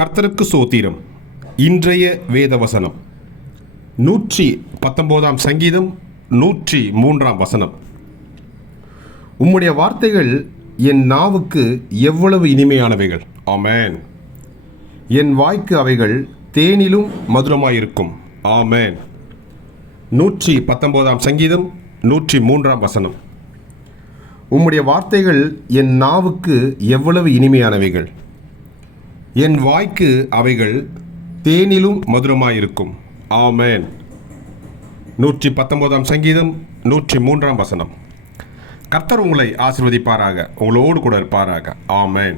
கர்த்தருக்கு சோத்திரம். இன்றைய வேத வசனம் நூற்றி பத்தொம்போதாம் சங்கீதம் நூற்றி மூன்றாம் வசனம். உம்முடைய வார்த்தைகள் என் நாவுக்கு எவ்வளவு இனிமையானவைகள். ஆமேன். என் வாய்க்கு அவைகள் தேனிலும் மதுரமாயிருக்கும். ஆமேன். நூற்றி பத்தொம்போதாம் சங்கீதம் நூற்றி மூன்றாம் வசனம். உம்முடைய வார்த்தைகள் என் நாவுக்கு எவ்வளவு இனிமையானவைகள். என் வாய்க்கு அவைகள் தேனிலும் மதுரமாயிருக்கும். ஆமேன். நூற்றி பத்தொன்பதாம் சங்கீதம் நூற்றி மூன்றாம் வசனம். கர்த்தர் உங்களை ஆசிர்வதிப்பாராக உங்களோடு கூட இருப்பாராக. ஆமேன்.